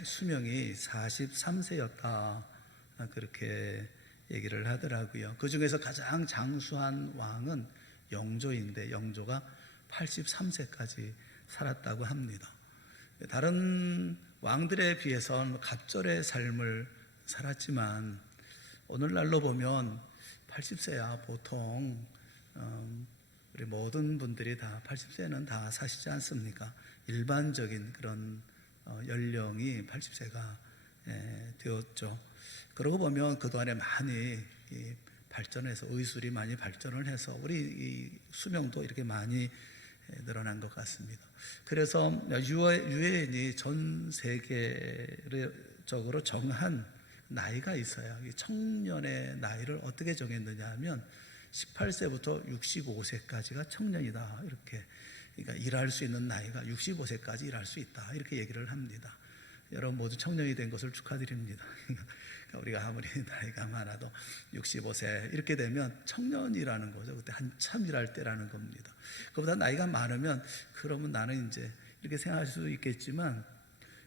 하나님의 수명이 43세였다 그렇게 얘기를 하더라고요. 그 중에서 가장 장수한 왕은 영조인데 영조가 83세까지 살았다고 합니다. 다른 왕들에 비해서는 갑절의 삶을 살았지만 오늘날로 보면 80세야 보통 우리 모든 분들이 다 80세는 다 사시지 않습니까? 일반적인 그런 연령이 80세가 되었죠. 그러고 보면 그동안에 많이 발전해서 의술이 많이 발전을 해서 우리 이 수명도 이렇게 많이 늘어난 것 같습니다. 그래서 유엔이 전 세계적으로 정한 나이가 있어요. 청년의 나이를 어떻게 정했느냐 하면 18세부터 65세까지가 청년이다. 이렇게 그러니까 일할 수 있는 나이가 65세까지 일할 수 있다. 이렇게 얘기를 합니다. 여러분 모두 청년이 된 것을 축하드립니다. 그러니까 우리가 아무리 나이가 많아도 65세 이렇게 되면 청년이라는 거죠. 그때 한참 일할 때라는 겁니다. 그보다 나이가 많으면 그러면 나는 이제 이렇게 생각할 수 있겠지만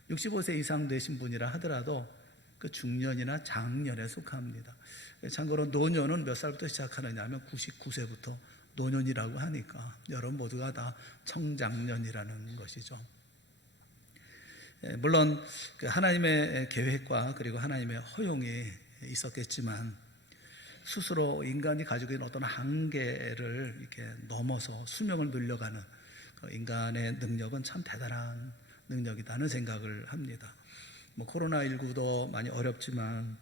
65세 이상 되신 분이라 하더라도 그 중년이나 장년에 속합니다. 참고로 노년은 몇 살부터 시작하느냐 하면 99세부터 노년이라고 하니까 여러분 모두가 다 청장년이라는 것이죠. 물론 하나님의 계획과 그리고 하나님의 허용이 있었겠지만 스스로 인간이 가지고 있는 어떤 한계를 이렇게 넘어서 수명을 늘려가는 그 인간의 능력은 참 대단한 능력이라는 생각을 합니다. 코로나19도 많이 어렵지만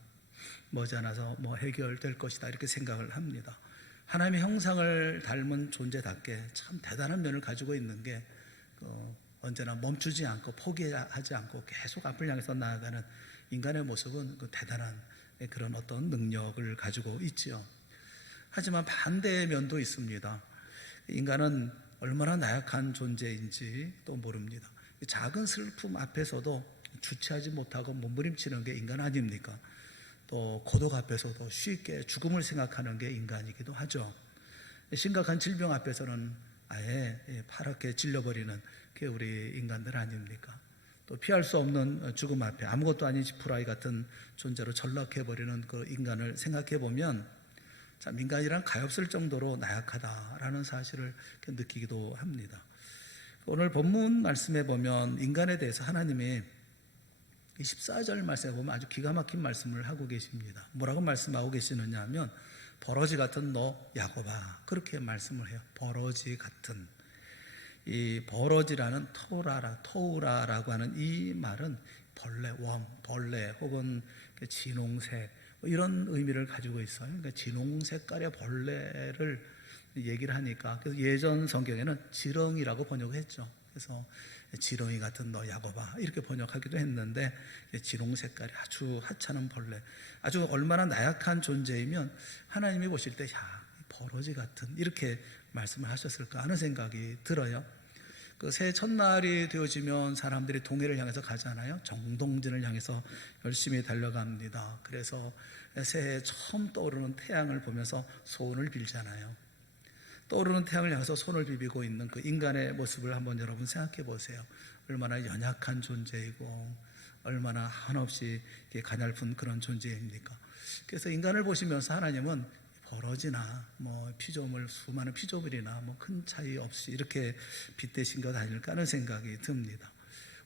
머지않아서 해결될 것이다 이렇게 생각을 합니다. 하나님의 형상을 닮은 존재답게 참 대단한 면을 가지고 있는 게 언제나 멈추지 않고 포기하지 않고 계속 앞을 향해서 나아가는 인간의 모습은 그 대단한 그런 어떤 능력을 가지고 있지요. 하지만 반대의 면도 있습니다. 인간은 얼마나 나약한 존재인지 또 모릅니다. 작은 슬픔 앞에서도 주체하지 못하고 몸부림치는 게 인간 아닙니까? 또 고독 앞에서도 쉽게 죽음을 생각하는 게 인간이기도 하죠. 심각한 질병 앞에서는 아예 파랗게 질려버리는 게 우리 인간들 아닙니까? 또 피할 수 없는 죽음 앞에 아무것도 아닌 지푸라기 같은 존재로 전락해버리는 그 인간을 생각해보면 참 인간이란 가엾을 정도로 나약하다라는 사실을 느끼기도 합니다. 오늘 본문 말씀에 보면 인간에 대해서 하나님이 14절 말씀에 보면 아주 기가 막힌 말씀을 하고 계십니다. 뭐라고 말씀하고 계시느냐 하면 버러지 같은 너 야곱아 그렇게 말씀을 해요. 버러지 같은. 이 버러지라는 토우라라고 하는 이 말은 벌레, 벌레 혹은 진홍색 이런 의미를 가지고 있어요. 그러니까 진홍 색깔의 벌레를 얘기를 하니까 그래서 예전 성경에는 지렁이라고 번역을 했죠. 그래서 지렁이 같은 너 야곱아 이렇게 번역하기도 했는데 지롱 색깔이 아주 하찮은 벌레 아주 얼마나 나약한 존재이면 하나님이 보실 때 야 버러지 같은 이렇게 말씀을 하셨을까 하는 생각이 들어요. 그 새해 첫날이 되어지면 사람들이 동해를 향해서 가잖아요. 정동진을 향해서 열심히 달려갑니다. 그래서 새해 처음 떠오르는 태양을 보면서 소원을 빌잖아요. 떠오르는 태양을 향해서 손을 비비고 있는 그 인간의 모습을 한번 여러분 생각해 보세요. 얼마나 연약한 존재이고 얼마나 한없이 가냘픈 그런 존재입니까? 그래서 인간을 보시면서 하나님은 버러지나 피조물 수많은 피조물이나 큰 차이 없이 이렇게 빗대신 것 아닐까 하는 생각이 듭니다.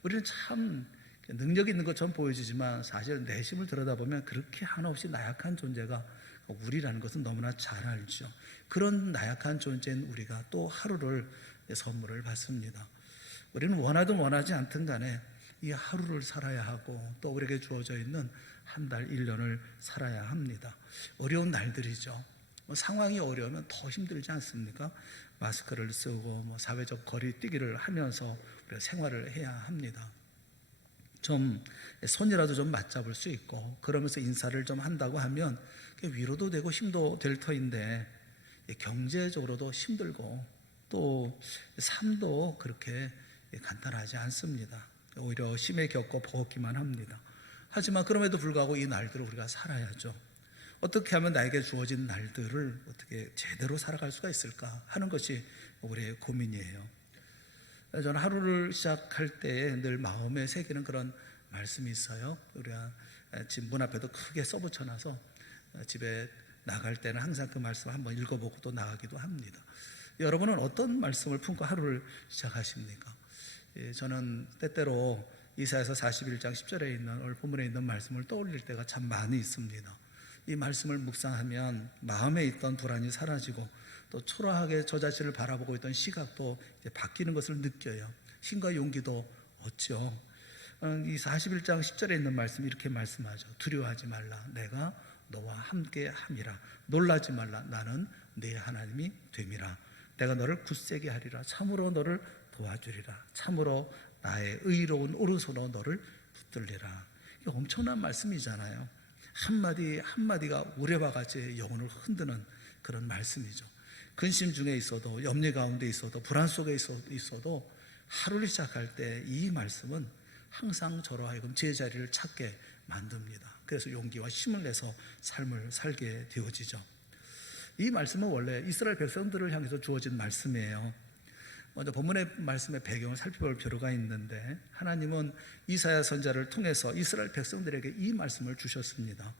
우리는 참 능력 있는 것처럼 보여지지만 사실 내심을 들여다보면 그렇게 한없이 나약한 존재가 우리라는 것은 너무나 잘 알죠. 그런 나약한 존재인 우리가 또 하루를 선물을 받습니다. 우리는 원하든 원하지 않든 간에 이 하루를 살아야 하고 또 우리에게 주어져 있는 한 달, 1년을 살아야 합니다. 어려운 날들이죠. 상황이 어려우면 더 힘들지 않습니까? 마스크를 쓰고 사회적 거리뛰기를 하면서 우리가 생활을 해야 합니다. 좀 손이라도 좀 맞잡을 수 있고 그러면서 인사를 좀 한다고 하면 위로도 되고 힘도 될 터인데 경제적으로도 힘들고 또 삶도 그렇게 간단하지 않습니다. 오히려 심해 겪고 버겁기만 합니다. 하지만 그럼에도 불구하고 이 날들을 우리가 살아야죠. 어떻게 하면 나에게 주어진 날들을 어떻게 제대로 살아갈 수가 있을까 하는 것이 우리의 고민이에요. 저는 하루를 시작할 때에 늘 마음에 새기는 그런 말씀이 있어요. 우리가 집 문 앞에도 크게 써붙여놔서 집에 나갈 때는 항상 그 말씀을 한번 읽어보고 또 나가기도 합니다. 여러분은 어떤 말씀을 품고 하루를 시작하십니까? 저는 때때로 이사야서 41장 10절에 있는 오늘 본문에 있는 말씀을 떠올릴 때가 참 많이 있습니다. 이 말씀을 묵상하면 마음에 있던 불안이 사라지고 또 초라하게 저 자신을 바라보고 있던 시각도 이제 바뀌는 것을 느껴요. 힘과 용기도 얻죠. 이 41장 10절에 있는 말씀이 이렇게 말씀하죠. 두려워하지 말라. 내가 너와 함께 함이라. 놀라지 말라. 나는 네 하나님이 됨이라. 내가 너를 굳세게 하리라. 참으로 너를 도와주리라. 참으로 나의 의로운 오른손으로 너를 붙들리라. 이게 엄청난 말씀이잖아요. 한마디 한마디가 우레와 같이 영혼을 흔드는 그런 말씀이죠. 근심 중에 있어도, 염려 가운데 있어도, 불안 속에 있어도 하루를 시작할 때 이 말씀은 항상 저로 하여금 제자리를 찾게 만듭니다. 그래서 용기와 힘을 내서 삶을 살게 되어지죠. 이 말씀은 원래 이스라엘 백성들을 향해서 주어진 말씀이에요. 먼저 본문의 말씀의 배경을 살펴볼 필요가 있는데, 하나님은 이사야 선지자를 통해서 이스라엘 백성들에게 이 말씀을 주셨습니다.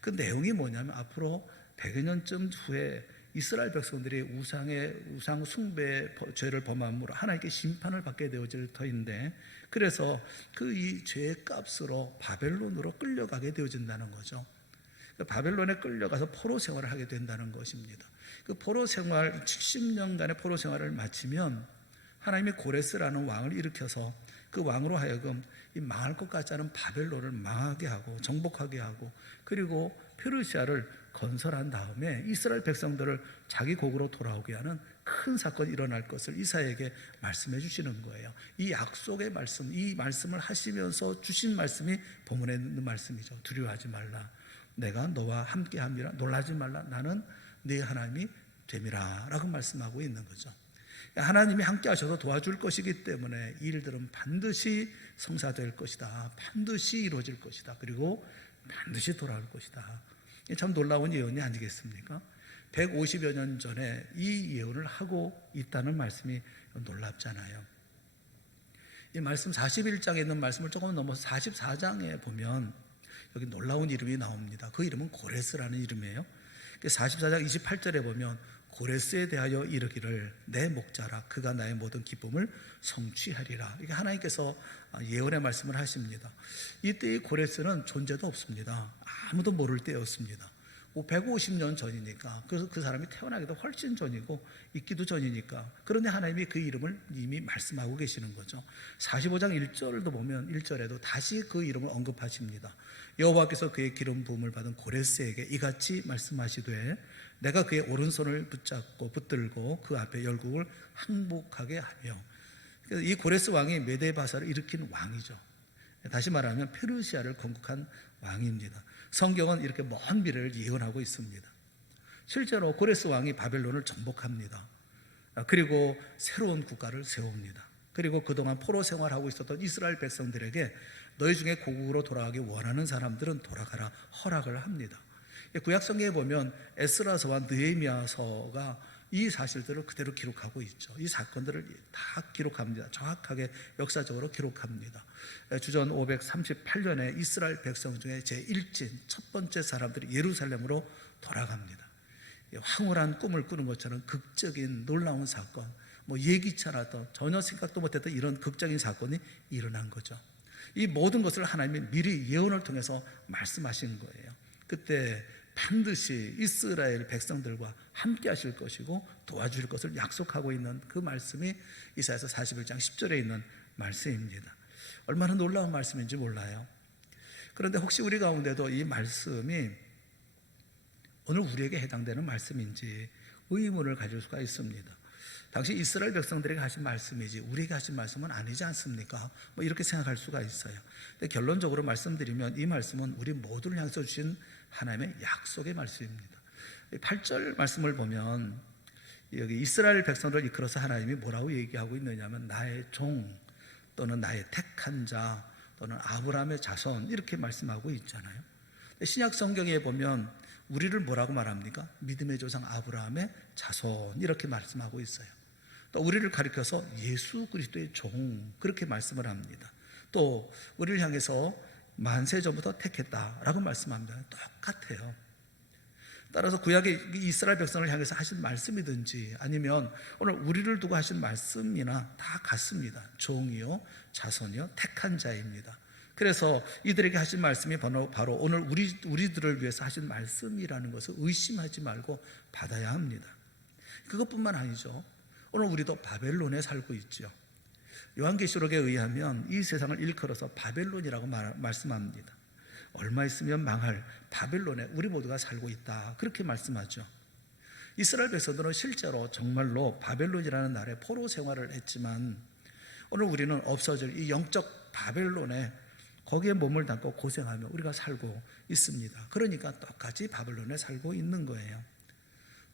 그 내용이 뭐냐면 앞으로 100여 년쯤 후에 이스라엘 백성들이 우상 숭배의 죄를 범함으로 하나님께 심판을 받게 되어질 터인데, 그래서 그 이 죄의 값으로 바벨론으로 끌려가게 되어진다는 거죠. 바벨론에 끌려가서 포로 생활을 하게 된다는 것입니다. 그 포로 생활 70년간의 포로 생활을 마치면 하나님이 고레스라는 왕을 일으켜서 그 왕으로 하여금 이 망할 것 같지 않은 바벨론을 망하게 하고 정복하게 하고, 그리고 페르시아를 건설한 다음에 이스라엘 백성들을 자기 곡으로 돌아오게 하는 큰 사건이 일어날 것을 이사야에게 말씀해 주시는 거예요. 이 약속의 말씀, 이 말씀을 하시면서 주신 말씀이 본문에 있는 말씀이죠. 두려워하지 말라. 내가 너와 함께함이라. 놀라지 말라. 나는 네 하나님이 됨이라 라고 말씀하고 있는 거죠. 하나님이 함께 하셔서 도와줄 것이기 때문에 이 일들은 반드시 성사될 것이다. 반드시 이루어질 것이다. 그리고 반드시 돌아올 것이다. 참 놀라운 예언이 아니겠습니까? 150여 년 전에 이 예언을 하고 있다는 말씀이 놀랍잖아요. 이 말씀 41장에 있는 말씀을 조금 넘어서 44장에 보면 여기 놀라운 이름이 나옵니다. 그 이름은 고레스라는 이름이에요. 44장 28절에 보면 고레스에 대하여 이르기를 내 목자라. 그가 나의 모든 기쁨을 성취하리라. 이게 하나님께서 예언의 말씀을 하십니다. 이때의 고레스는 존재도 없습니다. 아무도 모를 때였습니다. 150년 전이니까, 그래서 그 사람이 태어나기도 훨씬 전이고 있기도 전이니까, 그런데 하나님이 그 이름을 이미 말씀하고 계시는 거죠. 45장 1절도 보면 1절에도 다시 그 이름을 언급하십니다. 여호와께서 그의 기름 부음을 받은 고레스에게 이같이 말씀하시되 내가 그의 오른손을 붙잡고 붙들고 그 앞에 열국을 항복하게 하며. 이 고레스 왕이 메데바사를 일으킨 왕이죠. 다시 말하면 페르시아를 건국한 왕입니다. 성경은 이렇게 먼 미래를 예언하고 있습니다. 실제로 고레스 왕이 바벨론을 정복합니다. 그리고 새로운 국가를 세웁니다. 그리고 그동안 포로 생활하고 있었던 이스라엘 백성들에게 너희 중에 고국으로 돌아가기 원하는 사람들은 돌아가라 허락을 합니다. 구약성경에 보면 에스라서와 느헤미야서가 이 사실들을 그대로 기록하고 있죠. 이 사건들을 다 기록합니다. 정확하게 역사적으로 기록합니다. 주전 538년에 이스라엘 백성 중에 제1진 첫 번째 사람들이 예루살렘으로 돌아갑니다. 황홀한 꿈을 꾸는 것처럼 극적인 놀라운 사건, 예기치 않았던, 전혀 생각도 못했던 이런 극적인 사건이 일어난 거죠. 이 모든 것을 하나님이 미리 예언을 통해서 말씀하신 거예요. 그때 반드시 이스라엘 백성들과 함께 하실 것이고 도와줄 것을 약속하고 있는 그 말씀이 이사야서 41장 10절에 있는 말씀입니다. 얼마나 놀라운 말씀인지 몰라요. 그런데 혹시 우리 가운데도 이 말씀이 오늘 우리에게 해당되는 말씀인지 의문을 가질 수가 있습니다. 당시 이스라엘 백성들에게 하신 말씀이지 우리에게 하신 말씀은 아니지 않습니까? 이렇게 생각할 수가 있어요. 근데 결론적으로 말씀드리면 이 말씀은 우리 모두를 향해서 주신 하나님의 약속의 말씀입니다. 8절 말씀을 보면 여기 이스라엘 백성들을 이끌어서 하나님이 뭐라고 얘기하고 있느냐면 나의 종 또는 나의 택한 자 또는 아브라함의 자손 이렇게 말씀하고 있잖아요. 신약 성경에 보면 우리를 뭐라고 말합니까? 믿음의 조상 아브라함의 자손 이렇게 말씀하고 있어요. 또 우리를 가리켜서 예수 그리스도의 종 그렇게 말씀을 합니다. 또 우리를 향해서 만세 전부터 택했다라고 말씀합니다. 똑같아요. 따라서 구약의 이스라엘 백성을 향해서 하신 말씀이든지 아니면 오늘 우리를 두고 하신 말씀이나 다 같습니다. 종이요, 자손이요, 택한 자입니다. 그래서 이들에게 하신 말씀이 바로 오늘 우리들을 위해서 하신 말씀이라는 것을 의심하지 말고 받아야 합니다. 그것뿐만 아니죠. 오늘 우리도 바벨론에 살고 있죠. 요한계시록에 의하면 이 세상을 일컬어서 바벨론이라고 말씀합니다. 얼마 있으면 망할 바벨론에 우리 모두가 살고 있다, 그렇게 말씀하죠. 이스라엘 백성들은 실제로 정말로 바벨론이라는 나라에 포로 생활을 했지만 오늘 우리는 없어질 이 영적 바벨론에 거기에 몸을 담고 고생하며 우리가 살고 있습니다. 그러니까 똑같이 바벨론에 살고 있는 거예요.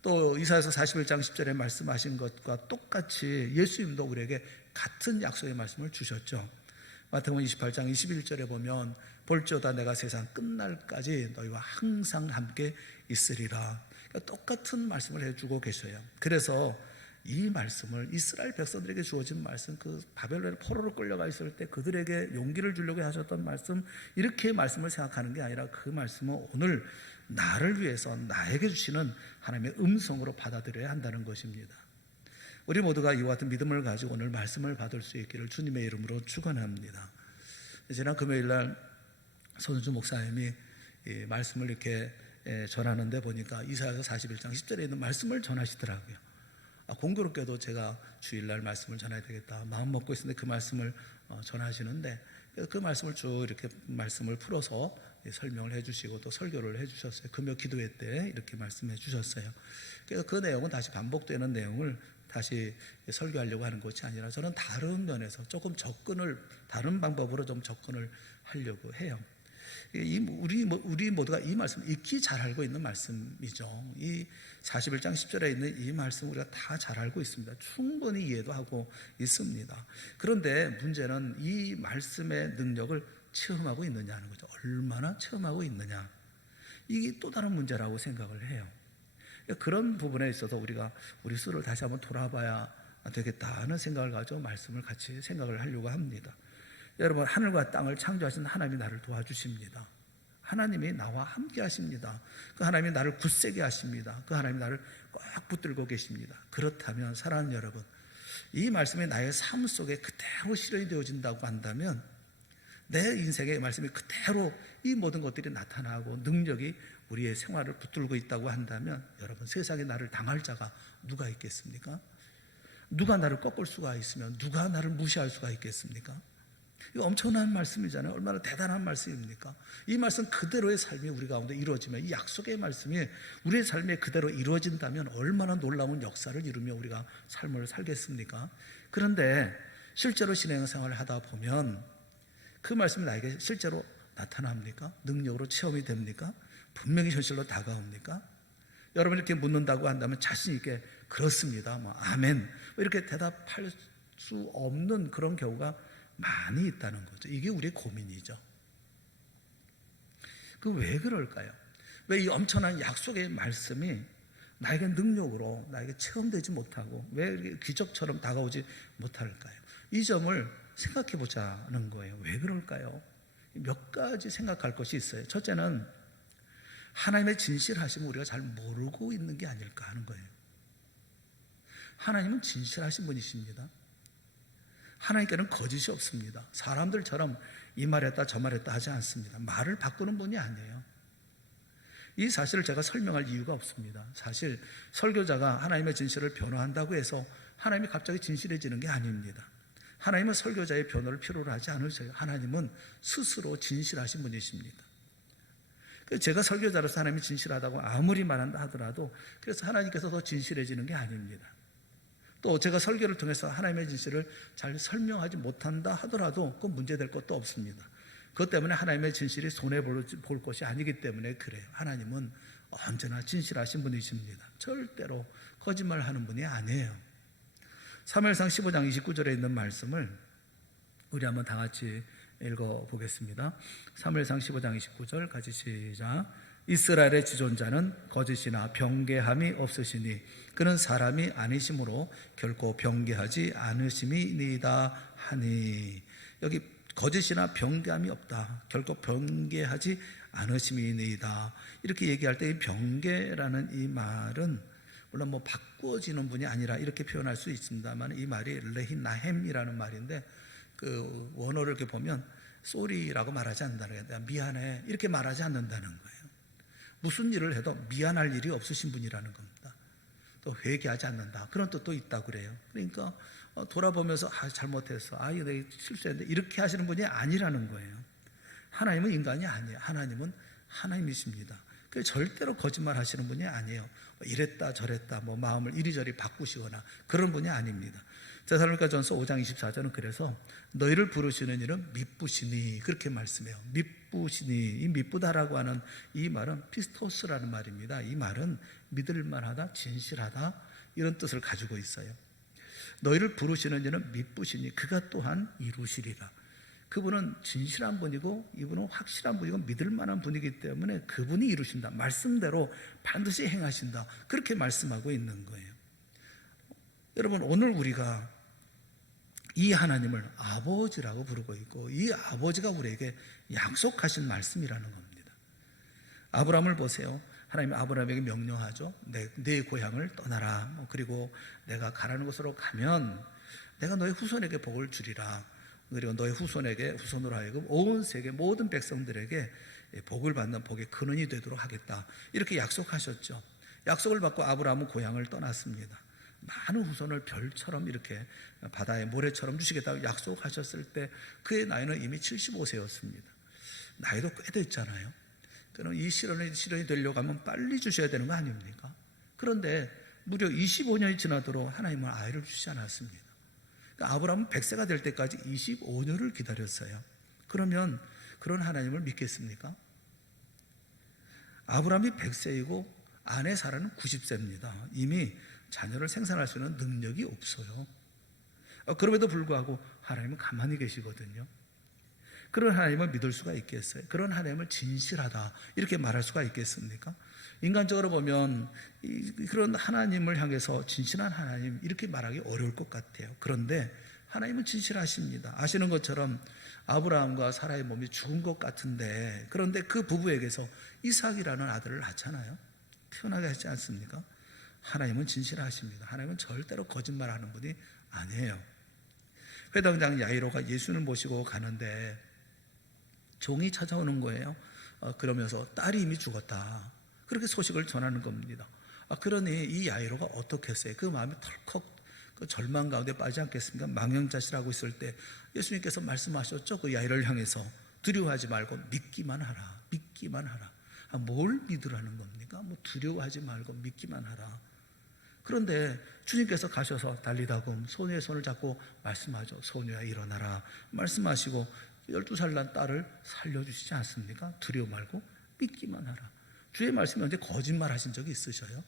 또 이사야서 41장 10절에 말씀하신 것과 똑같이 예수님도 우리에게 같은 약속의 말씀을 주셨죠. 마태복음 28장 21절에 보면 볼지어다 내가 세상 끝날까지 너희와 항상 함께 있으리라. 그러니까 똑같은 말씀을 해주고 계셔요. 그래서 이 말씀을 이스라엘 백성들에게 주어진 말씀, 그 바벨론의 포로로 끌려가 있을 때 그들에게 용기를 주려고 하셨던 말씀, 이렇게 말씀을 생각하는 게 아니라 그 말씀은 오늘 나를 위해서 나에게 주시는 하나님의 음성으로 받아들여야 한다는 것입니다. 우리 모두가 이와 같은 믿음을 가지고 오늘 말씀을 받을 수 있기를 주님의 이름으로 축원합니다. 지난 금요일 날 손은주 목사님이 이 말씀을 이렇게 전하는데 보니까 이사야서 41장 10절에 있는 말씀을 전하시더라고요. 공교롭게도 제가 주일날 말씀을 전해야 되겠다 마음 먹고 있었는데 그 말씀을 전하시는데 그 말씀을 쭉 이렇게 말씀을 풀어서 설명을 해주시고 또 설교를 해주셨어요. 금요 기도회 때 이렇게 말씀해 주셨어요. 그래서 그 내용은 다시 반복되는 내용을 다시 설교하려고 하는 것이 아니라 저는 다른 면에서 조금 다른 방법으로 좀 접근을 하려고 해요. 우리 모두가 이 말씀 익히 잘 알고 있는 말씀이죠. 이 41장 10절에 있는 이 말씀 우리가 다 잘 알고 있습니다. 충분히 이해도 하고 있습니다. 그런데 문제는 이 말씀의 능력을 체험하고 있느냐는 거죠. 얼마나 체험하고 있느냐, 이게 또 다른 문제라고 생각을 해요. 그런 부분에 있어서 우리가 우리 스스로를 다시 한번 돌아봐야 되겠다는 생각을 가지고 말씀을 같이 생각을 하려고 합니다. 여러분, 하늘과 땅을 창조하신 하나님이 나를 도와주십니다. 하나님이 나와 함께 하십니다. 그 하나님이 나를 굳세게 하십니다. 그 하나님이 나를 꽉 붙들고 계십니다. 그렇다면 사랑하는 여러분, 이 말씀이 나의 삶 속에 그대로 실현이 되어진다고 한다면 내 인생의 말씀이 그대로 이 모든 것들이 나타나고 능력이 우리의 생활을 붙들고 있다고 한다면 여러분, 세상에 나를 당할 자가 누가 있겠습니까? 누가 나를 꺾을 수가 있으면 누가 나를 무시할 수가 있겠습니까? 이거 엄청난 말씀이잖아요. 얼마나 대단한 말씀입니까? 이 말씀 그대로의 삶이 우리 가운데 이루어지면, 이 약속의 말씀이 우리의 삶에 그대로 이루어진다면 얼마나 놀라운 역사를 이루며 우리가 삶을 살겠습니까? 그런데 실제로 신앙생활을 하다 보면 그 말씀이 나에게 실제로 나타납니까? 능력으로 체험이 됩니까? 분명히 현실로 다가옵니까? 여러분, 이렇게 묻는다고 한다면 자신 있게 그렇습니다, 아멘, 이렇게 대답할 수 없는 그런 경우가 많이 있다는 거죠. 이게 우리의 고민이죠. 그 왜 그럴까요? 왜 이 엄청난 약속의 말씀이 나에게 능력으로 나에게 체험되지 못하고 왜 기적처럼 다가오지 못할까요? 이 점을 생각해 보자는 거예요. 왜 그럴까요? 몇 가지 생각할 것이 있어요. 첫째는 하나님의 진실하심을 우리가 잘 모르고 있는 게 아닐까 하는 거예요. 하나님은 진실하신 분이십니다. 하나님께는 거짓이 없습니다. 사람들처럼 이 말했다 저 말했다 하지 않습니다. 말을 바꾸는 분이 아니에요. 이 사실을 제가 설명할 이유가 없습니다. 사실 설교자가 하나님의 진실을 변호한다고 해서 하나님이 갑자기 진실해지는 게 아닙니다. 하나님은 설교자의 변호를 필요로 하지 않으세요. 하나님은 스스로 진실하신 분이십니다. 제가 설교자로서 하나님이 진실하다고 아무리 말한다 하더라도 그래서 하나님께서 더 진실해지는 게 아닙니다. 또 제가 설교를 통해서 하나님의 진실을 잘 설명하지 못한다 하더라도 그건 문제될 것도 없습니다. 그것 때문에 하나님의 진실이 손해볼 것이 아니기 때문에 그래요. 하나님은 언제나 진실하신 분이십니다. 절대로 거짓말하는 분이 아니에요. 사무엘상 15장 29절에 있는 말씀을 우리 한번 다 같이 읽어보겠습니다. 사무엘상 15장 29절 같이 시작. 이스라엘의 지존자는 거짓이나 변개함이 없으시니 그는 사람이 아니심으로 결코 변개하지 않으심이니이다 하니. 여기 거짓이나 변개함이 없다. 결코 변개하지 않으심이니이다. 이렇게 얘기할 때 이 변개라는 이 말은 물론 뭐 바꾸어지는 분이 아니라 이렇게 표현할 수 있습니다만, 이 말이 레히나햄이라는 말인데 그 원어를 이렇게 보면 쏘리라고 말하지 않는다는 거예요. 미안해 이렇게 말하지 않는다는 거예요. 무슨 일을 해도 미안할 일이 없으신 분이라는 겁니다. 또 회개하지 않는다 그런 뜻도 있다고 그래요. 그러니까 돌아보면서 잘못했어, 내가 실수했는데 이렇게 하시는 분이 아니라는 거예요. 하나님은 인간이 아니에요. 하나님은 하나님이십니다. 절대로 거짓말 하시는 분이 아니에요. 이랬다 저랬다 뭐 마음을 이리저리 바꾸시거나 그런 분이 아닙니다. 데살로니가전서 5장 24절은 그래서 너희를 부르시는 이는 미쁘시니 그렇게 말씀해요. 미쁘시니, 이 미쁘다라고 하는 이 말은 피스토스라는 말입니다. 이 말은 믿을만하다, 진실하다 이런 뜻을 가지고 있어요. 너희를 부르시는 이는 미쁘시니 그가 또한 이루시리라. 그분은 진실한 분이고 이분은 확실한 분이고 믿을만한 분이기 때문에 그분이 이루신다. 말씀대로 반드시 행하신다. 그렇게 말씀하고 있는 거예요. 여러분, 오늘 우리가 이 하나님을 아버지라고 부르고 있고 이 아버지가 우리에게 약속하신 말씀이라는 겁니다. 아브라함을 보세요. 하나님이 아브라함에게 명령하죠. 내 고향을 떠나라. 그리고 내가 가라는 곳으로 가면 내가 너의 후손에게 복을 주리라. 그리고 너의 후손으로 하여금 온 세계 모든 백성들에게 복을 받는 복의 근원이 되도록 하겠다. 이렇게 약속하셨죠. 약속을 받고 아브라함은 고향을 떠났습니다. 많은 후손을 별처럼 이렇게 바다의 모래처럼 주시겠다고 약속하셨을 때 그의 나이는 이미 75세였습니다. 나이도 꽤 됐잖아요. 그럼 이 실현이 되려고 하면 빨리 주셔야 되는 거 아닙니까? 그런데 무려 25년이 지나도록 하나님은 아이를 주시지 않았습니다. 그러니까 아브라함은 100세가 될 때까지 25년을 기다렸어요. 그러면 그런 하나님을 믿겠습니까? 아브라함이 100세이고 아내 사라는 90세입니다. 이미 자녀를 생산할 수 있는 능력이 없어요. 그럼에도 불구하고 하나님은 가만히 계시거든요. 그런 하나님을 믿을 수가 있겠어요? 그런 하나님을 진실하다 이렇게 말할 수가 있겠습니까? 인간적으로 보면 그런 하나님을 향해서 진실한 하나님 이렇게 말하기 어려울 것 같아요. 그런데 하나님은 진실하십니다. 아시는 것처럼 아브라함과 사라의 몸이 죽은 것 같은데, 그런데 그 부부에게서 이삭이라는 아들을 낳잖아요. 태어나게 하지 않습니까? 하나님은 진실하십니다. 하나님은 절대로 거짓말하는 분이 아니에요. 회당장 야이로가 예수님을 모시고 가는데 종이 찾아오는 거예요. 그러면서 딸이 이미 죽었다. 그렇게 소식을 전하는 겁니다. 그러니 이 야이로가 어떻게 했어요? 그 마음이 덜컥 그 절망 가운데 빠지지 않겠습니까? 망령자실하고 있을 때 예수님께서 말씀하셨죠. 그 야이로를 향해서 두려워하지 말고 믿기만 하라. 믿기만 하라. 뭘 믿으라는 겁니까? 두려워하지 말고 믿기만 하라. 그런데 주님께서 가셔서 달리다금 소녀의 손을 잡고 말씀하죠. 소녀야 일어나라 말씀하시고 12살 난 딸을 살려주시지 않습니까? 두려워 말고 믿기만 하라. 주의 말씀이 언제 거짓말 하신 적이 있으셔요?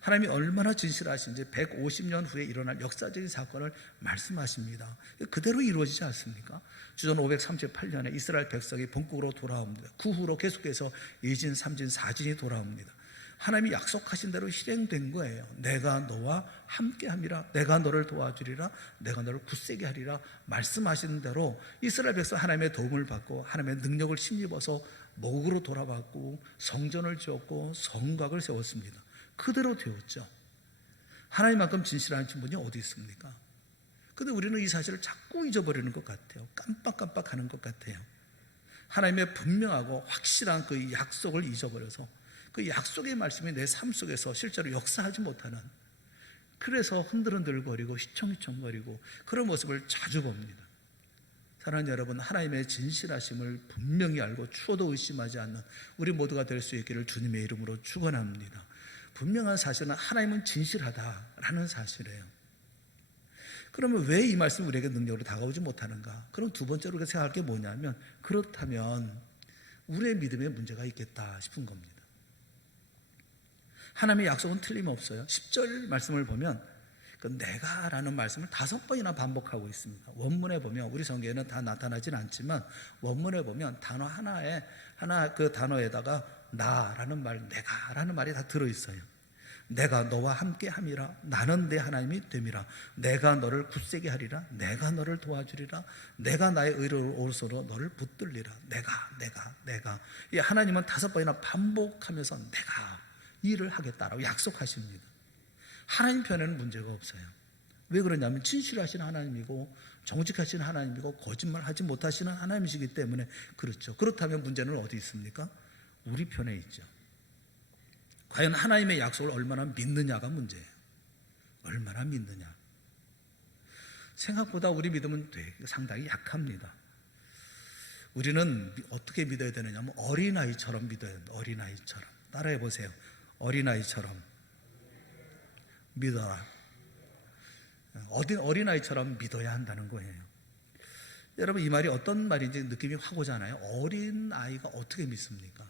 하나님이 얼마나 진실하신지 150년 후에 일어날 역사적인 사건을 말씀하십니다. 그대로 이루어지지 않습니까? 주전 538년에 이스라엘 백성이 본국으로 돌아옵니다. 그 후로 계속해서 2진, 3진, 4진이 돌아옵니다. 하나님이 약속하신 대로 실행된 거예요. 내가 너와 함께함이라, 내가 너를 도와주리라, 내가 너를 굳세게 하리라 말씀하신 대로 이스라엘 백성 하나님의 도움을 받고 하나님의 능력을 힘입어서 목으로 돌아왔고 성전을 지었고 성곽을 세웠습니다. 그대로 되었죠. 하나님만큼 진실한 분이 어디 있습니까? 그런데 우리는 이 사실을 자꾸 잊어버리는 것 같아요. 깜빡깜빡하는 것 같아요. 하나님의 분명하고 확실한 그 약속을 잊어버려서 그 약속의 말씀이 내 삶 속에서 실제로 역사하지 못하는, 그래서 흔들흔들거리고 휘청휘청거리고 그런 모습을 자주 봅니다. 사랑하는 여러분, 하나님의 진실하심을 분명히 알고 추호도 의심하지 않는 우리 모두가 될 수 있기를 주님의 이름으로 축원합니다. 분명한 사실은 하나님은 진실하다라는 사실이에요. 그러면 왜 이 말씀이 우리에게 능력으로 다가오지 못하는가? 그럼 두 번째로 생각할 게 뭐냐면, 그렇다면 우리의 믿음에 문제가 있겠다 싶은 겁니다. 하나님의 약속은 틀림없어요. 10절 말씀을 보면 그 내가라는 말씀을 5번이나 반복하고 있습니다. 원문에 보면, 우리 성경에는 다 나타나진 않지만 원문에 보면 단어 하나 그 단어에다가 나라는 말, 내가라는 말이 다 들어있어요. 내가 너와 함께 함이라. 나는 내 하나님이 됨이라. 내가 너를 굳세게 하리라. 내가 너를 도와주리라. 내가 나의 의로운 오른손으로 너를 붙들리라. 내가. 이 하나님은 5번이나 반복하면서 내가 일을 하겠다라고 약속하십니다. 하나님 편에는 문제가 없어요. 왜 그러냐면 진실하신 하나님이고 정직하신 하나님이고 거짓말하지 못하시는 하나님이시기 때문에 그렇죠. 그렇다면 문제는 어디 있습니까? 우리 편에 있죠. 과연 하나님의 약속을 얼마나 믿느냐가 문제예요. 얼마나 믿느냐. 생각보다 우리 믿음은 상당히 약합니다. 우리는 어떻게 믿어야 되느냐면 어린아이처럼 믿어야 돼요. 어린아이처럼. 따라해 보세요. 어린아이처럼 믿어라. 어린아이처럼 믿어야 한다는 거예요. 여러분, 이 말이 어떤 말인지 느낌이 확 오잖아요. 어린아이가 어떻게 믿습니까?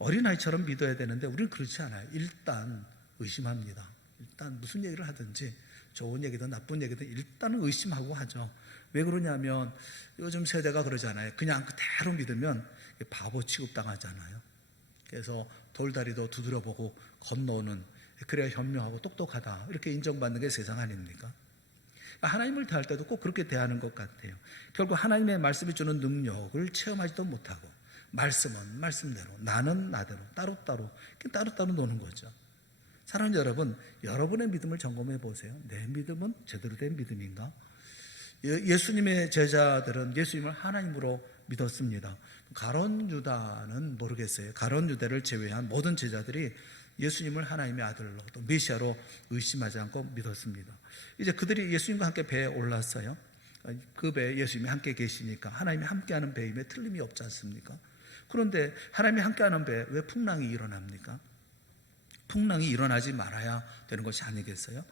어린아이처럼 믿어야 되는데 우리는 그렇지 않아요. 일단 의심합니다. 일단 무슨 얘기를 하든지 좋은 얘기든 나쁜 얘기든 일단은 의심하고 하죠. 왜 그러냐면 요즘 세대가 그러잖아요. 그냥 그대로 믿으면 바보 취급당하잖아요. 그래서 돌다리도 두드려보고 건너오는, 그래야 현명하고 똑똑하다 이렇게 인정받는 게 세상 아닙니까? 하나님을 대할 때도 꼭 그렇게 대하는 것 같아요. 결국 하나님의 말씀이 주는 능력을 체험하지도 못하고 말씀은 말씀대로, 나는 나대로, 따로따로 노는 거죠. 사랑하는 여러분, 여러분의 믿음을 점검해 보세요. 내 믿음은 제대로 된 믿음인가? 예수님의 제자들은 예수님을 하나님으로 믿었습니다. 가룟 유다는 모르겠어요. 가룟 유다를 제외한 모든 제자들이 예수님을 하나님의 아들로 또 메시아로 의심하지 않고 믿었습니다. 이제 그들이 예수님과 함께 배에 올랐어요. 그 배에 예수님이 함께 계시니까 하나님이 함께하는 배임에 틀림이 없지 않습니까? 그런데 하나님이 함께하는 배에 왜 풍랑이 일어납니까? 풍랑이 일어나지 말아야 되는 것이 아니겠어요?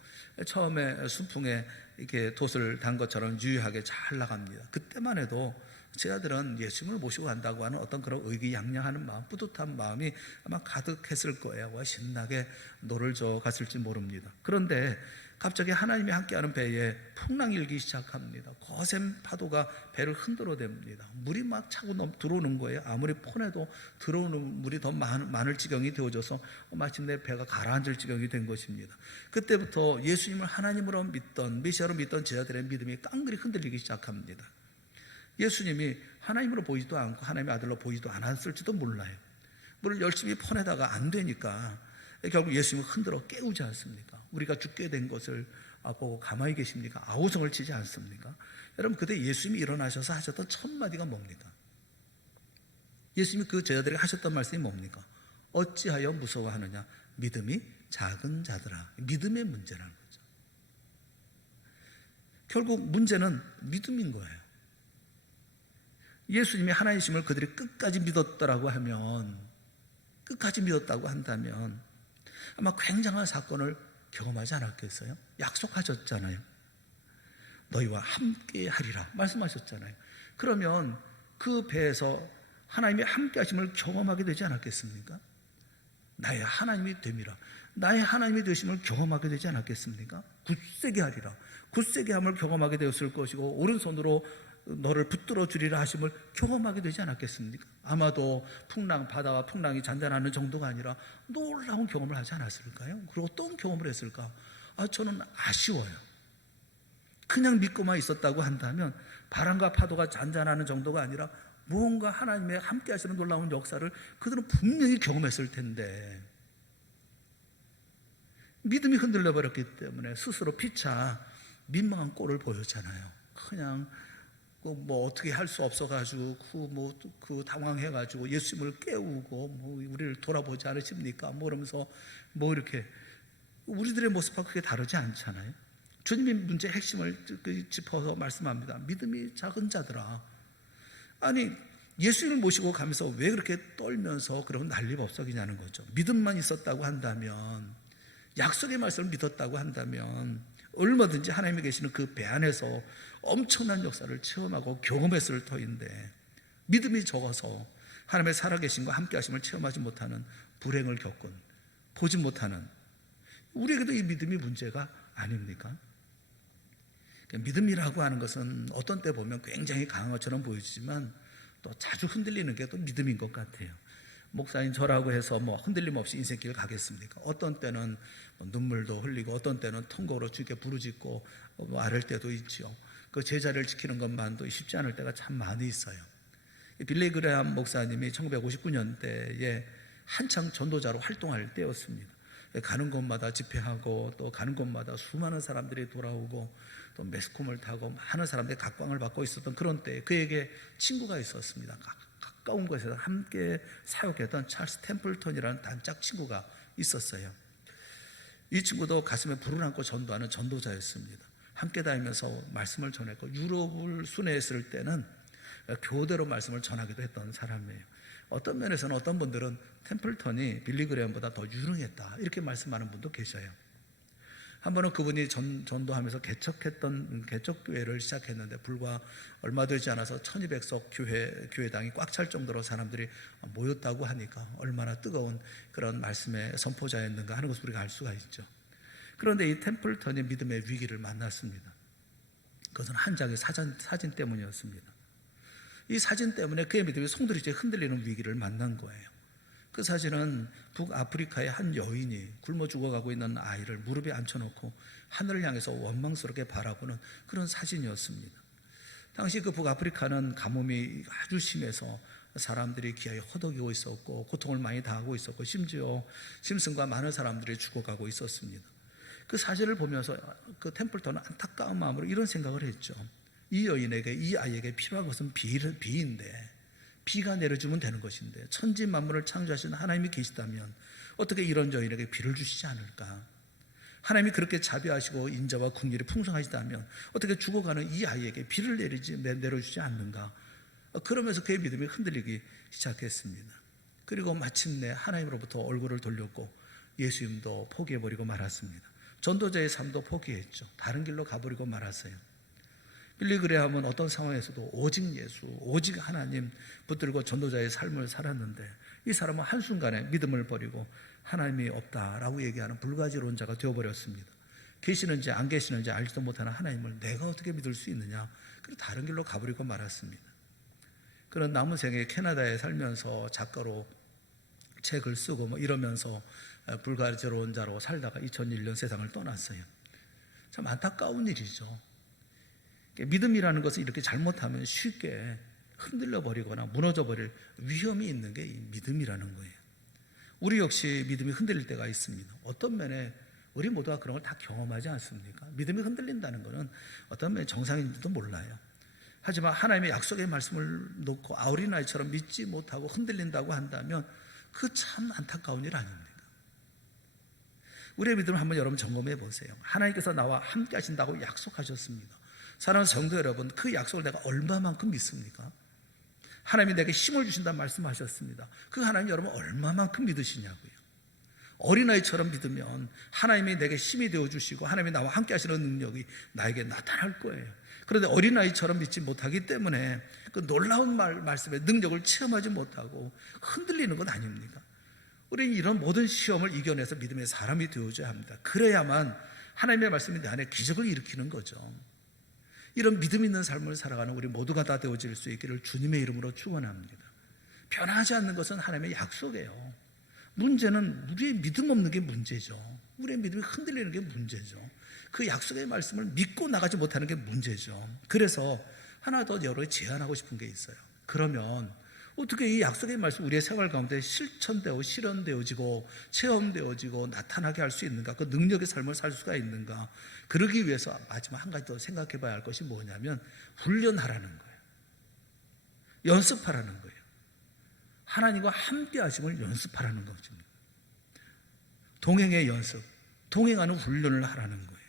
처음에 순풍에 이렇게 돛을 단 것처럼 유유하게 잘 나갑니다. 그때만 해도 제자들은 예수님을 모시고 간다고 하는 어떤 그런 의기양양하는 마음, 뿌듯한 마음이 아마 가득했을 거예요. 신나게 노를 저 갔을지 모릅니다. 그런데 갑자기 하나님이 함께하는 배에 풍랑이 일기 시작합니다. 거센 파도가 배를 흔들어댑니다. 물이 막 차고 들어오는 거예요. 아무리 퍼내도 들어오는 물이 더 많을 지경이 되어져서 마침내 배가 가라앉을 지경이 된 것입니다. 그때부터 예수님을 하나님으로 믿던, 메시아로 믿던 제자들의 믿음이 깡그리 흔들리기 시작합니다. 예수님이 하나님으로 보이지도 않고 하나님의 아들로 보이지도 않았을지도 몰라요. 물을 열심히 퍼내다가 안 되니까 결국 예수님을 흔들어 깨우지 않습니까? 우리가 죽게 된 것을 보고 가만히 계십니까? 아우성을 치지 않습니까? 여러분, 그때 예수님이 일어나셔서 하셨던 첫 마디가 뭡니까? 예수님이 그 제자들에게 하셨던 말씀이 뭡니까? 어찌하여 무서워하느냐? 믿음이 작은 자들아. 믿음의 문제라는 거죠. 결국 문제는 믿음인 거예요. 예수님이 하나님이심을 그들이 끝까지 믿었다고 한다면 아마 굉장한 사건을 경험하지 않았겠어요? 약속하셨잖아요. 너희와 함께 하리라 말씀하셨잖아요. 그러면 그 배에서 하나님의 함께 하심을 경험하게 되지 않았겠습니까? 나의 하나님이 됨이라. 나의 하나님이 되심을 경험하게 되지 않았겠습니까? 굳세게 하리라. 굳세게 함을 경험하게 되었을 것이고 오른손으로 너를 붙들어 주리라 하심을 경험하게 되지 않았겠습니까? 아마도 바다와 풍랑이 잔잔하는 정도가 아니라 놀라운 경험을 하지 않았을까요? 그리고 어떤 경험을 했을까? 저는 아쉬워요. 그냥 믿고만 있었다고 한다면 바람과 파도가 잔잔하는 정도가 아니라 무언가 하나님의 함께 하시는 놀라운 역사를 그들은 분명히 경험했을 텐데 믿음이 흔들려 버렸기 때문에 스스로 피차 민망한 꼴을 보였잖아요. 그냥 어떻게 할 수 없어가지고 당황해가지고 예수님을 깨우고 우리를 돌아보지 않으십니까? 그러면서 이렇게 우리들의 모습과 크게 다르지 않잖아요. 주님이 문제의 핵심을 짚어서 말씀합니다. 믿음이 작은 자들아. 아니, 예수님을 모시고 가면서 왜 그렇게 떨면서 그런 난리법석이냐는 거죠. 믿음만 있었다고 한다면, 약속의 말씀을 믿었다고 한다면 얼마든지 하나님이 계시는 그 배 안에서 엄청난 역사를 체험하고 경험했을 터인데 믿음이 적어서 하나님의 살아계심과 함께 하심을 체험하지 못하는 불행을 겪은, 보지 못하는 우리에게도 이 믿음이 문제가 아닙니까? 믿음이라고 하는 것은 어떤 때 보면 굉장히 강한 것처럼 보이지만 또 자주 흔들리는 게 또 믿음인 것 같아요. 목사님 저라고 해서 뭐 흔들림 없이 인생길 가겠습니까? 어떤 때는 눈물도 흘리고 어떤 때는 통곡으로 주께 부르짖고 아를 때도 있지요. 그 제자를 지키는 것만도 쉽지 않을 때가 참 많이 있어요. 빌리 그레함 목사님이 1959년대에 한창 전도자로 활동할 때였습니다. 가는 곳마다 집회하고 또 가는 곳마다 수많은 사람들이 돌아오고 또 매스컴을 타고 많은 사람들이 각광을 받고 있었던 그런 때에 그에게 친구가 있었습니다. 가까운 곳에서 함께 사역했던 찰스 템플턴이라는 단짝 친구가 있었어요. 이 친구도 가슴에 불을 안고 전도하는 전도자였습니다. 함께 다니면서 말씀을 전했고 유럽을 순회했을 때는 교대로 말씀을 전하기도 했던 사람이에요. 어떤 면에서는 어떤 분들은 템플턴이 빌리 그레엄보다 더 유능했다 이렇게 말씀하는 분도 계셔요. 한 번은 그분이 전도하면서 개척했던 개척교회를 시작했는데 불과 얼마 되지 않아서 1200석 교회당이 꽉 찰 정도로 사람들이 모였다고 하니까 얼마나 뜨거운 그런 말씀의 선포자였는가 하는 것을 우리가 알 수가 있죠. 그런데 이 템플턴이 믿음의 위기를 만났습니다. 그것은 한 장의 사진 때문이었습니다. 이 사진 때문에 그의 믿음이 송두리째 흔들리는 위기를 만난 거예요. 그 사진은 북아프리카의 한 여인이 굶어 죽어가고 있는 아이를 무릎에 앉혀놓고 하늘을 향해서 원망스럽게 바라보는 그런 사진이었습니다. 당시 그 북아프리카는 가뭄이 아주 심해서 사람들이 기아에 허덕이고 있었고 고통을 많이 당하고 있었고 심지어 짐승과 많은 사람들이 죽어가고 있었습니다. 그 사진을 보면서 그 템플턴은 안타까운 마음으로 이런 생각을 했죠. 이 여인에게, 이 아이에게 필요한 것은 비인데 비가 내려주면 되는 것인데 천지 만물을 창조하신 하나님이 계시다면 어떻게 이런 여인에게 비를 주시지 않을까? 하나님이 그렇게 자비하시고 인자와 긍휼이 풍성하시다면 어떻게 죽어가는 이 아이에게 비를 내려주지 않는가? 그러면서 그의 믿음이 흔들리기 시작했습니다. 그리고 마침내 하나님으로부터 얼굴을 돌렸고 예수님도 포기해버리고 말았습니다. 전도자의 삶도 포기했죠. 다른 길로 가버리고 말았어요. 빌리 그레함은 어떤 상황에서도 오직 예수, 오직 하나님 붙들고 전도자의 삶을 살았는데 이 사람은 한순간에 믿음을 버리고 하나님이 없다라고 얘기하는 불가지론자가 되어버렸습니다. 계시는지 안 계시는지 알지도 못하는 하나님을 내가 어떻게 믿을 수 있느냐, 그리고 다른 길로 가버리고 말았습니다. 그런 남은 생에 캐나다에 살면서 작가로 책을 쓰고 뭐 이러면서 불가지론자로 살다가 2001년 세상을 떠났어요. 참 안타까운 일이죠. 믿음이라는 것은 이렇게 잘못하면 쉽게 흔들려 버리거나 무너져 버릴 위험이 있는 게 이 믿음이라는 거예요. 우리 역시 믿음이 흔들릴 때가 있습니다. 어떤 면에 우리 모두가 그런 걸 다 경험하지 않습니까? 믿음이 흔들린다는 것은 어떤 면에 정상인지도 몰라요. 하지만 하나님의 약속의 말씀을 놓고 어린아이처럼 믿지 못하고 흔들린다고 한다면 그 참 안타까운 일 아닙니까? 우리의 믿음을 한번 여러분 점검해 보세요. 하나님께서 나와 함께 하신다고 약속하셨습니다. 사랑하는 성도 여러분, 그 약속을 내가 얼마만큼 믿습니까? 하나님이 내게 힘을 주신다는 말씀하셨습니다. 그 하나님 여러분 얼마만큼 믿으시냐고요. 어린아이처럼 믿으면 하나님이 내게 힘이 되어주시고 하나님이 나와 함께 하시는 능력이 나에게 나타날 거예요. 그런데 어린아이처럼 믿지 못하기 때문에 그 놀라운 말씀의 능력을 체험하지 못하고 흔들리는 것 아닙니까? 우리는 이런 모든 시험을 이겨내서 믿음의 사람이 되어줘야 합니다. 그래야만 하나님의 말씀이 내 안에 기적을 일으키는 거죠. 이런 믿음 있는 삶을 살아가는 우리 모두가 다 되어질 수 있기를 주님의 이름으로 축원합니다. 변하지 않는 것은 하나님의 약속이에요. 문제는 우리의 믿음 없는 게 문제죠. 우리의 믿음이 흔들리는 게 문제죠. 그 약속의 말씀을 믿고 나가지 못하는 게 문제죠. 그래서 하나 더 여러분이 제안하고 싶은 게 있어요. 그러면 어떻게 이 약속의 말씀 우리의 생활 가운데 실천되고 실현되어지고 체험되어지고 나타나게 할 수 있는가? 그 능력의 삶을 살 수가 있는가? 그러기 위해서 마지막 한 가지 더 생각해 봐야 할 것이 뭐냐면 훈련하라는 거예요. 연습하라는 거예요. 하나님과 함께 하심을 연습하라는 것입니다. 동행의 연습, 동행하는 훈련을 하라는 거예요.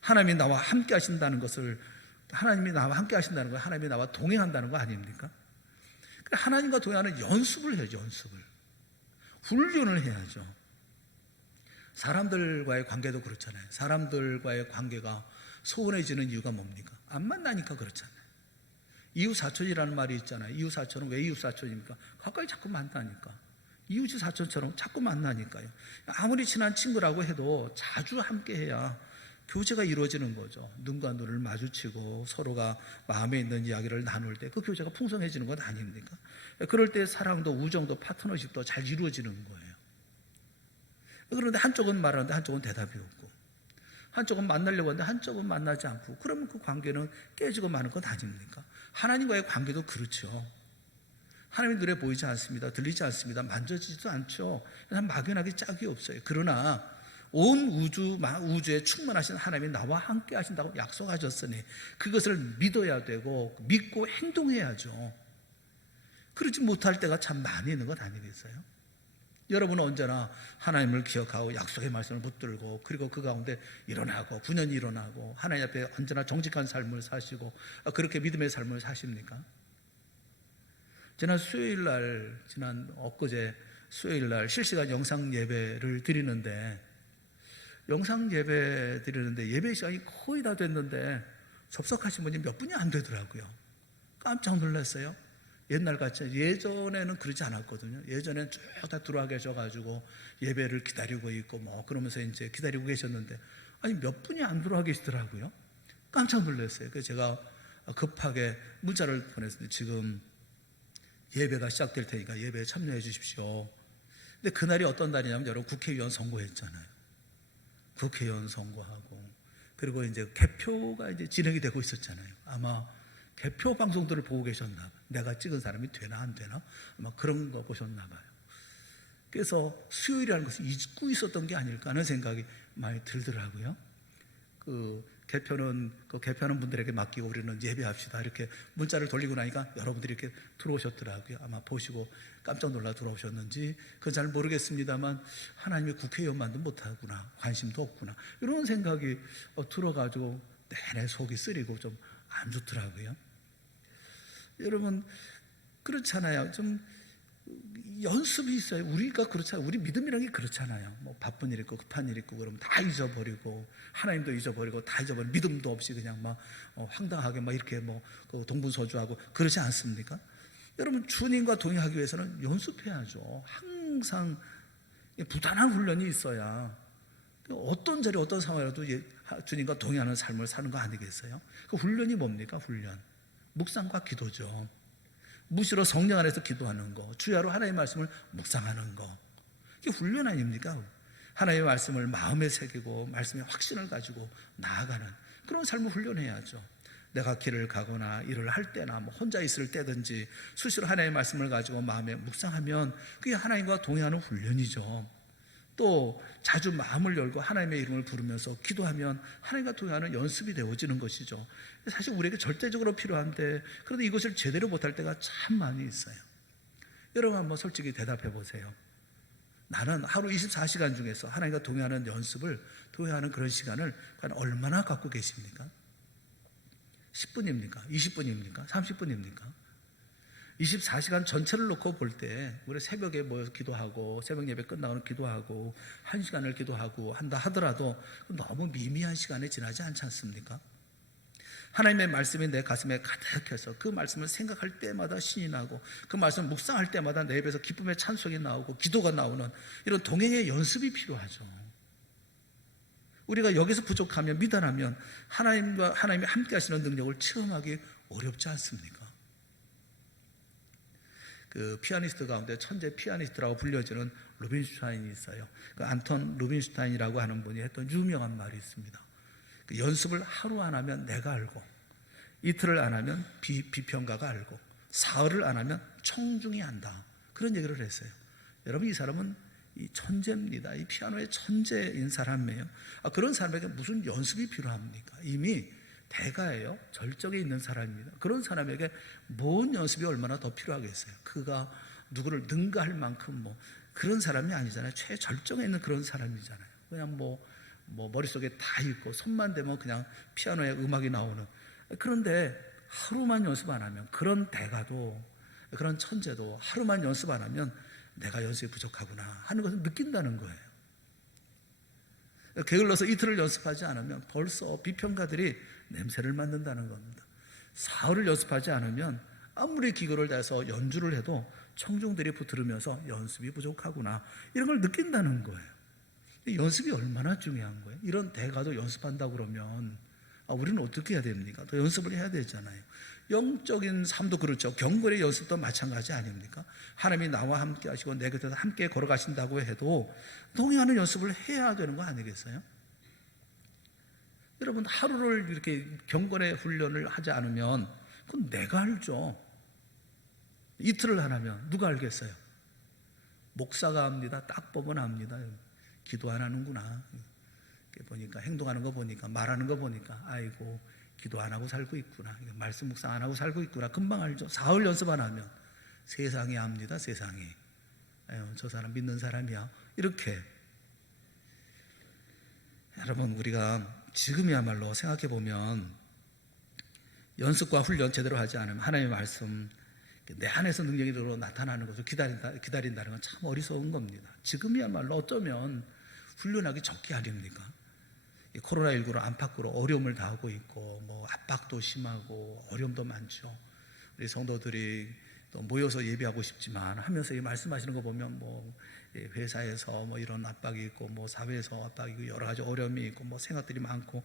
하나님이 나와 함께 하신다는 것을, 하나님이 나와 함께 하신다는 거, 하나님이 나와 동행한다는 거 아닙니까? 하나님과 동행하는 연습을 해야죠. 연습을, 훈련을 해야죠. 사람들과의 관계도 그렇잖아요. 사람들과의 관계가 소원해지는 이유가 뭡니까? 안 만나니까 그렇잖아요. 이웃사촌이라는 말이 있잖아요. 이웃사촌은 왜 이웃사촌입니까? 가까이 자꾸 만나니까. 이웃이 사촌처럼 자꾸 만나니까요. 아무리 친한 친구라고 해도 자주 함께 해야 교제가 이루어지는 거죠. 눈과 눈을 마주치고 서로가 마음에 있는 이야기를 나눌 때 그 교제가 풍성해지는 것 아닙니까? 그럴 때 사랑도 우정도 파트너십도 잘 이루어지는 거예요. 그런데 한쪽은 말하는데 한쪽은 대답이 없고, 한쪽은 만나려고 하는데 한쪽은 만나지 않고, 그러면 그 관계는 깨지고 마는 것 아닙니까? 하나님과의 관계도 그렇죠. 하나님의 눈에 보이지 않습니다. 들리지 않습니다. 만져지지도 않죠. 막연하게 짝이 없어요. 그러나 온 우주에 충만하신 하나님이 나와 함께 하신다고 약속하셨으니 그것을 믿어야 되고 믿고 행동해야죠. 그러지 못할 때가 참 많이 있는 것 아니겠어요? 여러분은 언제나 하나님을 기억하고 약속의 말씀을 붙들고, 그리고 그 가운데 일어나고 분연히 일어나고 하나님 앞에 언제나 정직한 삶을 사시고 그렇게 믿음의 삶을 사십니까? 지난 엊그제 수요일날 실시간 영상 예배를 드리는데, 예배 시간이 거의 다 됐는데 접속하신 분이 몇 분이 안 되더라고요. 깜짝 놀랐어요. 옛날같이, 예전에는 그러지 않았거든요. 예전에는 쭉 다 들어와 계셔가지고 예배를 기다리고 있고 그러면서 이제 기다리고 계셨는데, 아니 몇 분이 안 들어와 계시더라고요. 깜짝 놀랐어요. 그래서 제가 급하게 문자를 보냈습니다. 지금 예배가 시작될 테니까 예배에 참여해 주십시오. 근데 그날이 어떤 날이냐면, 여러분 국회의원 선거했잖아요. 국회의원 선거하고, 그리고 이제 개표가 이제 진행이 되고 있었잖아요. 아마 개표 방송들을 보고 계셨나 봐요. 내가 찍은 사람이 되나 안 되나? 아마 그런 거 보셨나 봐요. 그래서 수요일이라는 것을 잊고 있었던 게 아닐까 하는 생각이 많이 들더라고요. 개표하는 분들에게 맡기고 우리는 예배합시다, 이렇게 문자를 돌리고 나니까 여러분들이 이렇게 들어오셨더라고요. 아마 보시고 깜짝 놀라 들어오셨는지 그건 잘 모르겠습니다만, 하나님의 국회의원만도 못하구나, 관심도 없구나, 이런 생각이 들어가지고 내내 속이 쓰리고 좀 안 좋더라고요. 여러분 그렇잖아요. 좀 연습이 있어요. 우리가 그렇잖아요. 우리 믿음이라는 게 그렇잖아요. 바쁜 일 있고 급한 일 있고 그러면 다 잊어버리고, 하나님도 잊어버리고 다 잊어버리고, 믿음도 없이 그냥 황당하게 이렇게 동분서주하고 그러지 않습니까? 여러분 주님과 동행하기 위해서는 연습해야죠. 항상 부단한 훈련이 있어야 어떤 자리 어떤 상황이라도 주님과 동행하는 삶을 사는 거 아니겠어요? 그 훈련이 뭡니까? 훈련, 묵상과 기도죠. 무시로 성령 안에서 기도하는 거, 주야로 하나님의 말씀을 묵상하는 거, 이게 훈련 아닙니까? 하나님의 말씀을 마음에 새기고 말씀의 확신을 가지고 나아가는 그런 삶을 훈련해야죠. 내가 길을 가거나 일을 할 때나 혼자 있을 때든지 수시로 하나님의 말씀을 가지고 마음에 묵상하면 그게 하나님과 동행하는 훈련이죠. 또 자주 마음을 열고 하나님의 이름을 부르면서 기도하면 하나님과 동행하는 연습이 되어지는 것이죠. 사실 우리에게 절대적으로 필요한데, 그런데 이것을 제대로 못할 때가 참 많이 있어요. 여러분 한번 솔직히 대답해 보세요. 나는 하루 24시간 중에서 하나님과 동행하는 동행하는 그런 시간을 얼마나 갖고 계십니까? 10분입니까? 20분입니까? 30분입니까? 24시간 전체를 놓고 볼 때, 우리 새벽에 모여서 기도하고 새벽 예배 끝나고는 기도하고 1시간을 기도하고 한다 하더라도 너무 미미한 시간에 지나지 않지 않습니까? 하나님의 말씀이 내 가슴에 가득해서 그 말씀을 생각할 때마다 신이 나고, 그 말씀을 묵상할 때마다 내 입에서 기쁨의 찬송이 나오고 기도가 나오는 이런 동행의 연습이 필요하죠. 우리가 여기서 부족하면, 미달하면 하나님이 함께 하시는 능력을 체험하기 어렵지 않습니까? 그 피아니스트 가운데 천재 피아니스트라고 불려지는 루빈슈타인이 있어요. 그 안톤 루빈슈타인이라고 하는 분이 했던 유명한 말이 있습니다. 그 연습을 하루 안 하면 내가 알고, 이틀을 안 하면 비평가가 알고, 사흘을 안 하면 청중이 안다, 그런 얘기를 했어요. 여러분 이 사람은 이 천재입니다. 이 피아노의 천재인 사람이에요. 그런 사람에게 무슨 연습이 필요합니까? 이미 대가예요. 절정에 있는 사람입니다. 그런 사람에게 뭔 연습이 얼마나 더 필요하겠어요? 그가 누구를 능가할 만큼 그런 사람이 아니잖아요. 최절정에 있는 그런 사람이잖아요. 그냥 머릿속에 다 있고 손만 대면 그냥 피아노에 음악이 나오는. 그런데 하루만 연습 안 하면, 그런 대가도, 그런 천재도 하루만 연습 안 하면 내가 연습이 부족하구나 하는 것을 느낀다는 거예요. 게을러서 이틀을 연습하지 않으면 벌써 비평가들이 냄새를 맡는다는 겁니다. 사흘을 연습하지 않으면 아무리 기교를 다해서 연주를 해도 청중들이 들으면서 연습이 부족하구나, 이런 걸 느낀다는 거예요. 연습이 얼마나 중요한 거예요. 이런 대가도 연습한다고 그러면 우리는 어떻게 해야 됩니까? 더 연습을 해야 되잖아요. 영적인 삶도 그렇죠. 경건의 연습도 마찬가지 아닙니까? 하나님이 나와 함께 하시고 내 곁에서 함께 걸어가신다고 해도 동의하는 연습을 해야 되는 거 아니겠어요? 여러분, 하루를 이렇게 경건의 훈련을 하지 않으면 그건 내가 알죠. 이틀을 안 하면 누가 알겠어요? 목사가 합니다. 딱 보면 압니다. 기도 안 하는구나. 보니까 행동하는 거 보니까 말하는 거 보니까 아이고 기도 안 하고 살고 있구나. 말씀 묵상 안 하고 살고 있구나. 금방 알죠. 사흘 연습 안 하면 세상이 압니다. 세상이. 아유, 저 사람 믿는 사람이야. 이렇게. 여러분, 우리가 지금이야말로 생각해 보면 연습과 훈련 제대로 하지 않으면 하나님의 말씀 내 안에서 능력이 들어 나타나는 것을 기다린다는 건 참 어리석은 겁니다. 지금이야말로 어쩌면 훈련하기 적기 아닙니까? 코로나19로 안팎으로 어려움을 당하고 있고 뭐 압박도 심하고 어려움도 많죠. 우리 성도들이 또 모여서 예배하고 싶지만 하면서 이 말씀하시는 거 보면 뭐 회사에서 뭐 이런 압박이 있고 뭐 사회에서 압박이 있고 여러 가지 어려움이 있고 뭐 생각들이 많고,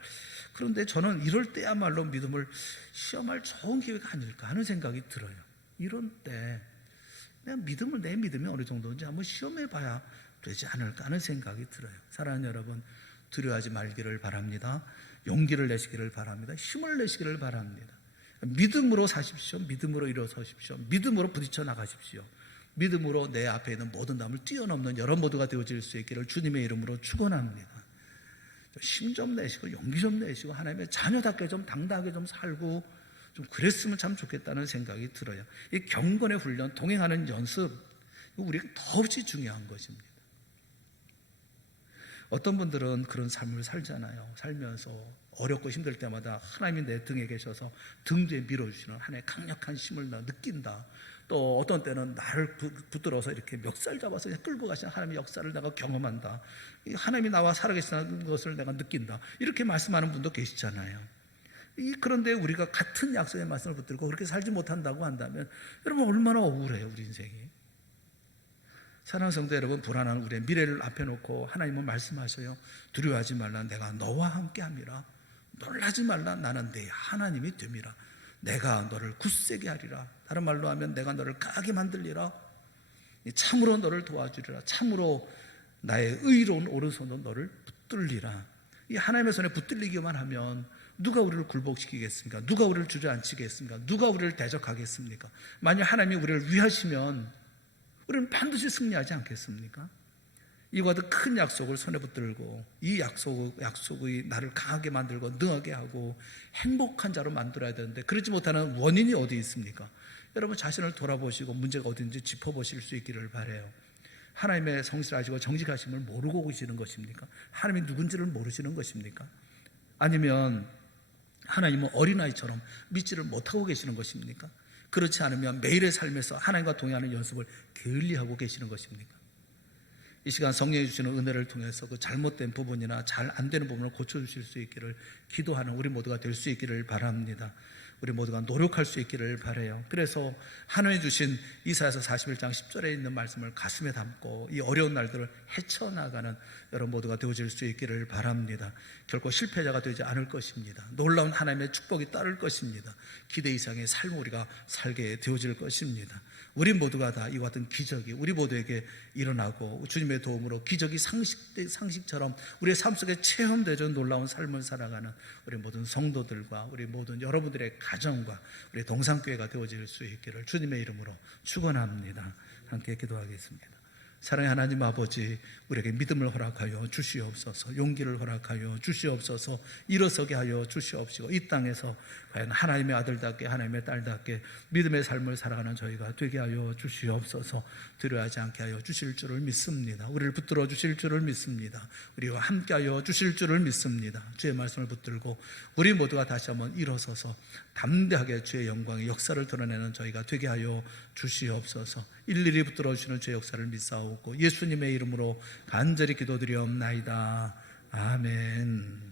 그런데 저는 이럴 때야말로 믿음을 시험할 좋은 기회가 아닐까 하는 생각이 들어요. 이런 때 내가 내 믿음이 어느 정도인지 한번 시험해 봐야 되지 않을까 하는 생각이 들어요. 사랑하는 여러분, 두려워하지 말기를 바랍니다. 용기를 내시기를 바랍니다. 힘을 내시기를 바랍니다. 믿음으로 사십시오. 믿음으로 일어서십시오. 믿음으로 부딪혀 나가십시오. 믿음으로 내 앞에 있는 모든 담을 뛰어넘는 여러 모두가 되어질 수 있기를 주님의 이름으로 축원합니다. 힘 좀 내시고 용기 좀 내시고 하나님의 자녀답게 좀 당당하게 좀 살고 좀 그랬으면 참 좋겠다는 생각이 들어요. 이 경건의 훈련, 동행하는 연습, 우리가 더없이 중요한 것입니다. 어떤 분들은 그런 삶을 살잖아요. 살면서 어렵고 힘들 때마다 하나님이 내 등에 계셔서 등 뒤에 밀어주시는 하나님의 강력한 힘을 나 느낀다. 또 어떤 때는 나를 붙들어서 이렇게 멱살 잡아서 끌고 가시는 하나님의 역사를 내가 경험한다. 하나님이 나와 살아계시는 것을 내가 느낀다. 이렇게 말씀하는 분도 계시잖아요. 그런데 우리가 같은 약속의 말씀을 붙들고 그렇게 살지 못한다고 한다면 여러분 얼마나 억울해요, 우리 인생이. 사랑하는 성도 여러분, 불안한 우리의 미래를 앞에 놓고 하나님은 말씀하셔요. 두려워하지 말라. 내가 너와 함께함이라. 놀라지 말라. 나는 네 하나님이 됨이라. 내가 너를 굳세게 하리라. 다른 말로 하면 내가 너를 강하게 만들리라. 참으로 너를 도와주리라. 참으로 나의 의로운 오른손으로 너를 붙들리라. 이 하나님의 손에 붙들리기만 하면 누가 우리를 굴복시키겠습니까? 누가 우리를 주저앉히겠습니까? 누가 우리를 대적하겠습니까? 만약 하나님이 우리를 위하시면 우리는 반드시 승리하지 않겠습니까? 이와 같은 큰 약속을 손에 붙들고 이 약속이 나를 강하게 만들고 능하게 하고 행복한 자로 만들어야 되는데 그렇지 못하는 원인이 어디 있습니까? 여러분 자신을 돌아보시고 문제가 어딘지 짚어보실 수 있기를 바라요. 하나님의 성실하시고 정직하심을 모르고 계시는 것입니까? 하나님이 누군지를 모르시는 것입니까? 아니면 하나님은 어린아이처럼 믿지를 못하고 계시는 것입니까? 그렇지 않으면 매일의 삶에서 하나님과 동행하는 연습을 게을리하고 계시는 것입니까? 이 시간 성령이 주시는 은혜를 통해서 그 잘못된 부분이나 잘 안 되는 부분을 고쳐주실 수 있기를 기도하는 우리 모두가 될 수 있기를 바랍니다. 우리 모두가 노력할 수 있기를 바라요. 그래서 하나님이 주신 이사야서 41장 10절에 있는 말씀을 가슴에 담고 이 어려운 날들을 헤쳐나가는 여러분 모두가 되어질 수 있기를 바랍니다. 결코 실패자가 되지 않을 것입니다. 놀라운 하나님의 축복이 따를 것입니다. 기대 이상의 삶을 우리가 살게 되어질 것입니다. 우리 모두가 다 이와 같은 기적이 우리 모두에게 일어나고 주님의 도움으로 기적이 상식처럼 우리의 삶 속에 체험되죠. 놀라운 삶을 살아가는 우리 모든 성도들과 우리 모든 여러분들의 가정과 우리 동산교회가 되어질 수 있기를 주님의 이름으로 축원합니다. 함께 기도하겠습니다. 사랑의 하나님 아버지, 우리에게 믿음을 허락하여 주시옵소서. 용기를 허락하여 주시옵소서. 일어서게 하여 주시옵시고 이 땅에서 과연 하나님의 아들답게 하나님의 딸답게 믿음의 삶을 살아가는 저희가 되게 하여 주시옵소서. 두려워하지 않게 하여 주실 줄을 믿습니다. 우리를 붙들어 주실 줄을 믿습니다. 우리와 함께 하여 주실 줄을 믿습니다. 주의 말씀을 붙들고 우리 모두가 다시 한번 일어서서 담대하게 주의 영광의 역사를 드러내는 저희가 되게 하여 주시옵소서. 일일이 붙들어 주시는 주의 역사를 믿사옵고 예수님의 이름으로 간절히 기도드리옵나이다. 아멘.